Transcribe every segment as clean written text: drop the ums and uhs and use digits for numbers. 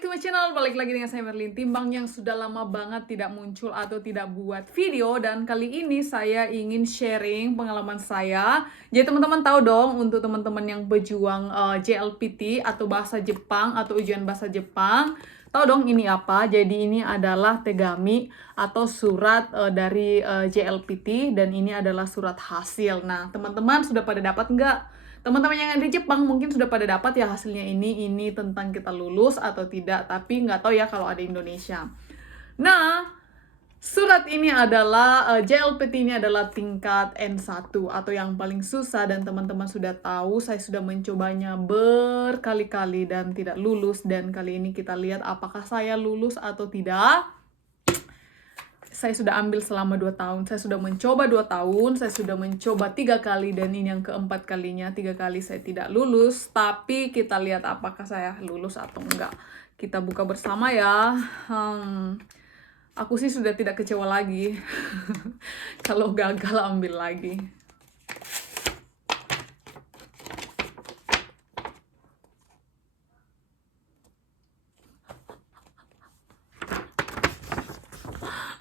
back to my channel, balik lagi dengan saya Merlin Timbang yang sudah lama banget tidak muncul atau tidak buat video. Dan kali ini saya ingin sharing pengalaman saya. Jadi teman-teman tahu dong, untuk teman-teman yang berjuang JLPT atau bahasa Jepang atau ujian bahasa Jepang, tahu dong ini apa? Jadi ini adalah tegami atau surat dari JLPT, dan ini adalah surat hasil. Nah teman-teman sudah pada dapat nggak? Teman-teman yang ada di Jepang mungkin sudah pada dapat ya hasilnya ini tentang kita lulus atau tidak, tapi nggak tahu ya kalau ada Indonesia. Nah, surat ini adalah, JLPT ini adalah tingkat N1 atau yang paling susah, dan teman-teman sudah tahu saya sudah mencobanya berkali-kali dan tidak lulus, dan kali ini kita lihat apakah saya lulus atau tidak. Saya sudah ambil selama 2 tahun, saya sudah mencoba 2 tahun, saya sudah mencoba 3 kali, dan ini yang keempat kalinya. 3 kali saya tidak lulus, tapi kita lihat apakah saya lulus atau enggak. Kita buka bersama ya. Aku sih sudah tidak kecewa lagi. Kalau gagal ambil lagi.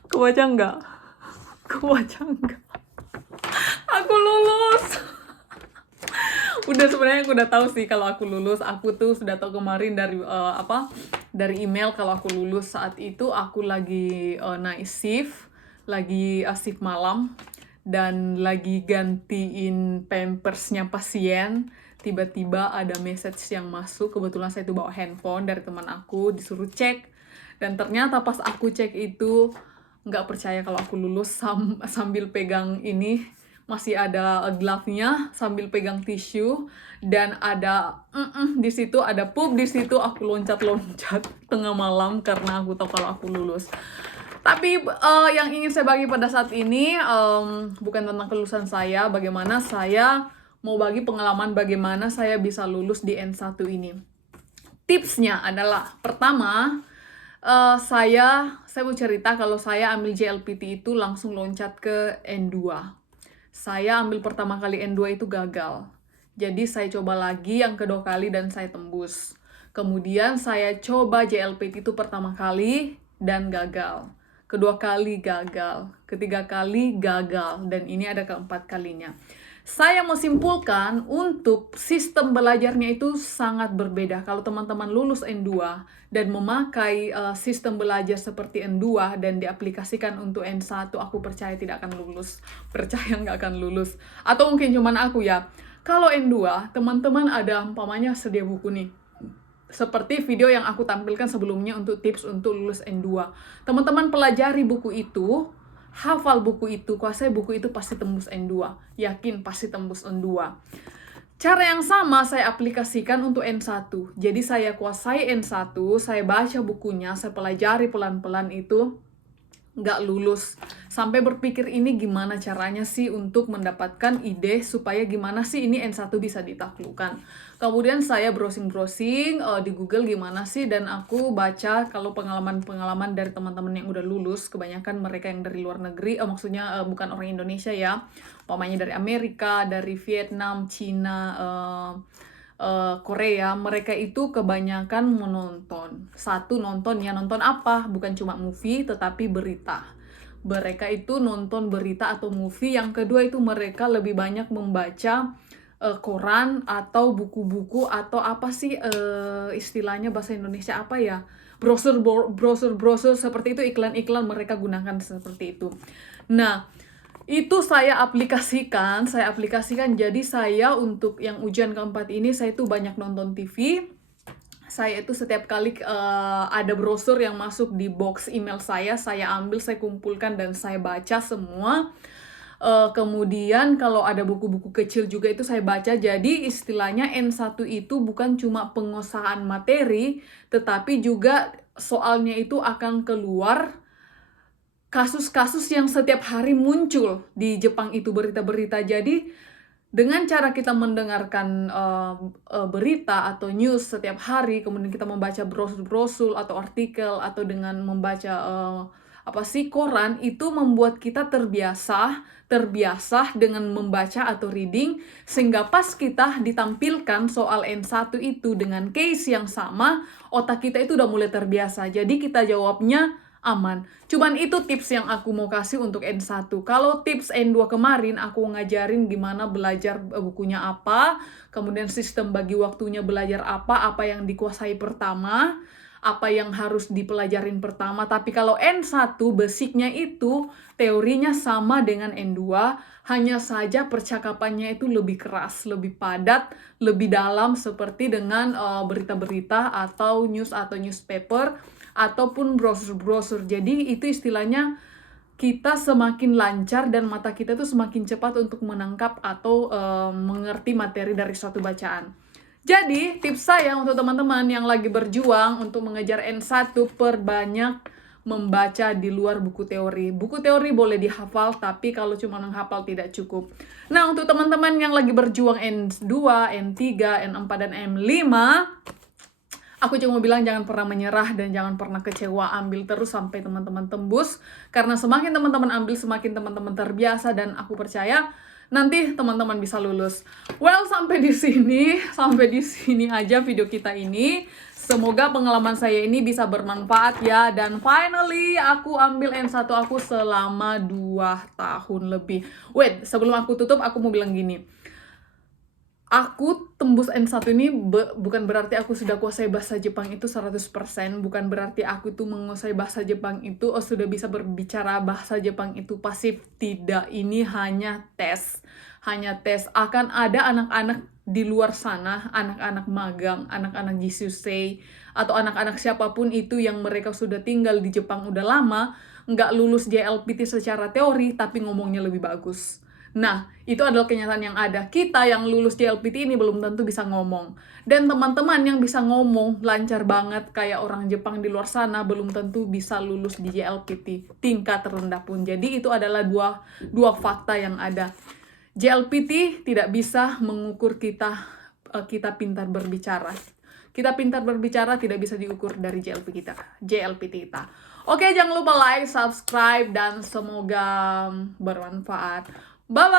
Kebaca enggak? Kebaca enggak? Aku lulus. Sebenarnya aku udah tahu sih kalau aku lulus. Aku tuh sudah tahu kemarin dari dari email kalau aku lulus. Saat itu aku lagi naik shift, lagi shift malam, dan lagi gantiin pampersnya pasien. Tiba-tiba ada message yang masuk. Kebetulan saya itu bawa handphone dari teman aku, disuruh cek. Dan ternyata pas aku cek itu, nggak percaya kalau aku lulus. Sambil pegang ini, masih ada glove-nya, sambil pegang tisu, dan ada di situ, ada pup di situ. Aku loncat-loncat tengah malam karena aku tahu kalau aku lulus. Tapi yang ingin saya bagi pada saat ini bukan tentang kelulusan saya, bagaimana saya mau bagi pengalaman bagaimana saya bisa lulus di N1 ini. Tipsnya adalah, pertama, saya mau cerita kalau saya ambil JLPT itu langsung loncat ke N2. Saya ambil pertama kali N2 itu gagal. Jadi saya coba lagi yang kedua kali dan saya tembus. Kemudian saya coba JLPT itu pertama kali dan gagal. Kedua kali gagal. Ketiga kali gagal. Dan ini ada keempat kalinya. Saya mau simpulkan untuk sistem belajarnya itu sangat berbeda. Kalau teman-teman lulus N2 dan memakai sistem belajar seperti N2 dan diaplikasikan untuk N1, aku percaya tidak akan lulus. Percaya nggak akan lulus. Atau mungkin cuman aku ya. Kalau N2, teman-teman ada umpamanya sedia buku nih. Seperti video yang aku tampilkan sebelumnya untuk tips untuk lulus N2. Teman-teman pelajari buku itu, hafal buku itu, kuasai buku itu, pasti tembus N2. Yakin pasti tembus N2. Cara yang sama saya aplikasikan untuk N1. Jadi saya kuasai N1, saya baca bukunya, saya pelajari pelan-pelan itu, nggak lulus. Sampai berpikir ini gimana caranya sih untuk mendapatkan ide supaya gimana sih ini N1 bisa ditaklukkan. Kemudian saya browsing-browsing di Google gimana sih, dan aku baca kalau pengalaman-pengalaman dari teman-teman yang udah lulus, kebanyakan mereka yang dari luar negeri, maksudnya bukan orang Indonesia ya, umpamanya dari Amerika, dari Vietnam, Cina, Korea. Mereka itu kebanyakan menonton. Satu, nonton apa? Bukan cuma movie, tetapi berita. Mereka itu nonton berita atau movie. Yang kedua itu mereka lebih banyak membaca koran atau buku-buku atau apa sih istilahnya bahasa Indonesia apa ya? Brosur seperti itu, iklan-iklan mereka gunakan seperti itu. Nah, itu saya aplikasikan. Jadi saya untuk yang ujian keempat ini, saya itu banyak nonton TV. Saya itu setiap kali ada brosur yang masuk di box email saya ambil, saya kumpulkan, dan saya baca semua. Kemudian kalau ada buku-buku kecil juga itu saya baca. Jadi istilahnya N1 itu bukan cuma penguasaan materi, tetapi juga soalnya itu akan keluar kasus-kasus yang setiap hari muncul di Jepang itu, berita-berita. Jadi dengan cara kita mendengarkan berita atau news setiap hari, kemudian kita membaca brosur-brosur atau artikel, atau dengan membaca koran itu membuat kita terbiasa dengan membaca atau reading, sehingga pas kita ditampilkan soal N1 itu dengan case yang sama, otak kita itu udah mulai terbiasa. Jadi kita jawabnya aman. Cuman itu tips yang aku mau kasih untuk N1. Kalau tips N2 kemarin, aku ngajarin gimana belajar bukunya apa, kemudian sistem bagi waktunya belajar apa yang dikuasai pertama, apa yang harus dipelajarin pertama. Tapi kalau N1, basicnya itu teorinya sama dengan N2, hanya saja percakapannya itu lebih keras, lebih padat, lebih dalam, seperti dengan berita-berita atau newspaper, ataupun brosur-brosur. Jadi itu istilahnya kita semakin lancar dan mata kita tuh semakin cepat untuk menangkap atau mengerti materi dari suatu bacaan. Jadi, tips saya untuk teman-teman yang lagi berjuang untuk mengejar N1, perbanyak membaca di luar buku teori. Buku teori boleh dihafal, tapi kalau cuma menghafal tidak cukup. Nah, untuk teman-teman yang lagi berjuang N2, N3, N4, dan M5, aku cuma bilang jangan pernah menyerah dan jangan pernah kecewa. Ambil terus sampai teman-teman tembus. Karena semakin teman-teman ambil, semakin teman-teman terbiasa, dan aku percaya nanti teman-teman bisa lulus. Well, sampai di sini aja video kita ini. Semoga pengalaman saya ini bisa bermanfaat ya. Dan finally, aku ambil N1 aku selama 2 tahun lebih. Wait, sebelum aku tutup, aku mau bilang gini. Aku tembus N1 ini bukan berarti aku sudah kuasai bahasa Jepang itu 100%, bukan berarti aku tuh menguasai bahasa Jepang itu sudah bisa berbicara bahasa Jepang itu pasif. Tidak, ini hanya tes. Akan ada anak-anak di luar sana, anak-anak magang, anak-anak Jisusei, atau anak-anak siapapun itu yang mereka sudah tinggal di Jepang udah lama, nggak lulus JLPT secara teori, tapi ngomongnya lebih bagus. Nah, itu adalah kenyataan yang ada. Kita yang lulus JLPT ini belum tentu bisa ngomong. Dan teman-teman yang bisa ngomong lancar banget kayak orang Jepang di luar sana belum tentu bisa lulus di JLPT tingkat rendah pun. Jadi itu adalah dua fakta yang ada. JLPT tidak bisa mengukur kita pintar berbicara. Kita pintar berbicara tidak bisa diukur dari JLPT kita. Oke, jangan lupa like, subscribe, dan semoga bermanfaat. Bye-bye!